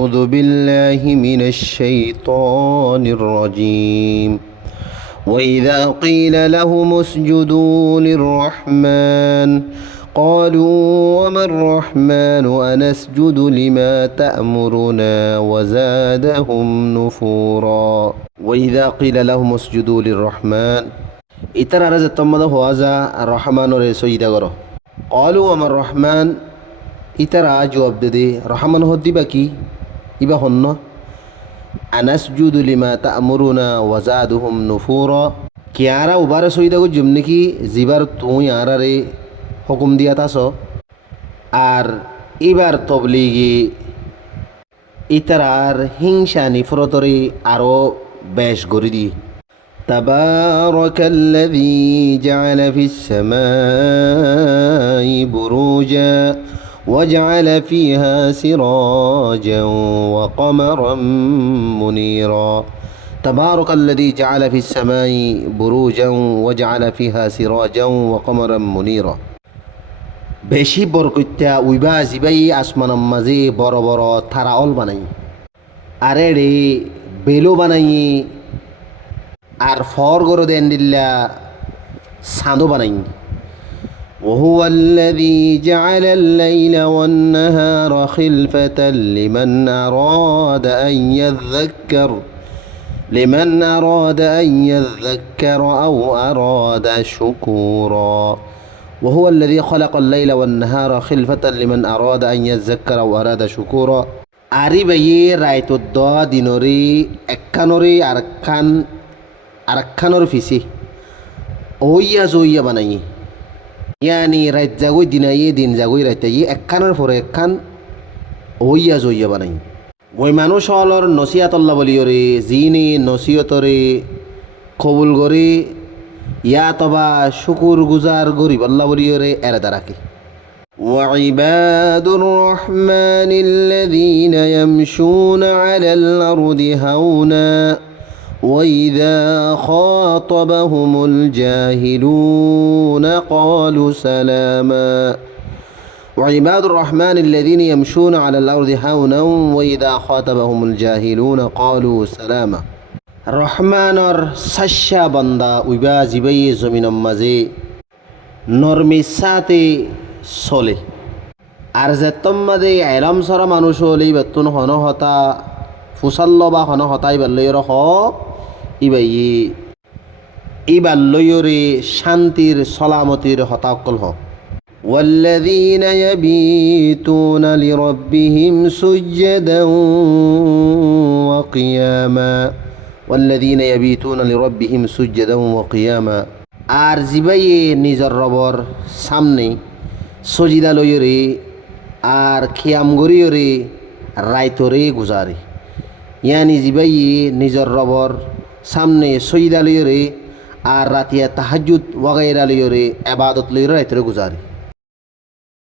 أعوذ بالله من الشيطان الرجيم وإذا قيل لهم اسجدوا للرحمن قالوا وما الرحمن أنسجد لما تأمرنا وزادهم نفورا وإذا قيل لهم اسجدوا للرحمن ইতার আর যে তোমাদের হওয়া যা রহমানের সইদা করো قالوا وما الرحمن ইতারা জবাব দে রহমান হদ্দিবা কি ইবা হন্ন আনাসজুদু লিমা তা'মুরুনা ওয়াজাদুহুম নুফুরা কিয়ারা উবারে সইদা গো জমনে কি জিবার তুই আরারে হুকুম দিয়া তাস আর এবার তবলিগি ইতারার হিংসা নিফরতরে আরো বেশ গরি দি তাবারাকাল্লাযী জা'আলা ফিস সামাই বুরুজা وجعل فيها سراجا وقمرا منيرا تبارك الذي جعل في السماء بروجا وجعل فيها سراجا وقمرا منيرا বেশি বরকত্যা উইবা জিবাই আসমানের মাঝে বড় বড় থারাওল বানাই আরে রে বেলো বানাই আর ফর গরো দেন দিল্লা সাঁদো বানাই وهو الذي جعل الليل والنهار خلفة لمن أراد أن يذكر أو أراد شكورا وهو الذي خلق الليل والنهار خلفة لمن أراد أن يذكر أو أراد شكورا أريبي رايت الدوا دينوري أكانوري أركانور فيسي أويا زويا بناي يعني رايت زاوي ديناي دين زاوي رايتاي أكانور فور أكان أويا زويا بناي ওই মানুষ হলর নসিহাত আল্লাহ বলিওরে জিনে নসিহতরে কবুল করে ইয়া তবা শুকুর গুজার গরিব আল্লাহ বলিওরে এরাদা রাখে وعباد الرحمن الذين يمشون على الأرض هونا وإذا خاطبهم الجاهلون قالوا سلاما وعباد الرحمن الذين يمشون على الأرض هونا وإذا خاطبهم الجاهلون قالوا سلاما রহমানর সাশা বান্দা উইবা জিবাই জমিনের মাঝে নরমি সাথে চলে আর যে তোমাদে এলাম সরা মানুষ হলে বেতন হন হতা ফুসাল্ল বা হন হতাই বাল্লয়র হ ইবাই ইবাল্লয়রে শান্তির সলামতির হতাকল হ والذين يبيتون لربهم سجدا وقياما والذين يبيتون لربهم سجدا وقياما আর জিবাই নিজর রবর সামনে সজিদা লয়রে আর খিয়াম গরিয়রে রাইতরে গুজারে ইয়ানি জিবাই নিজর রবর সামনে সজিদা লয়রে আর রাতিয়া তাহাজ্জুদ ওয়াগাইরা লয়রে ইবাদত লয়রে রাইতরে গুজারে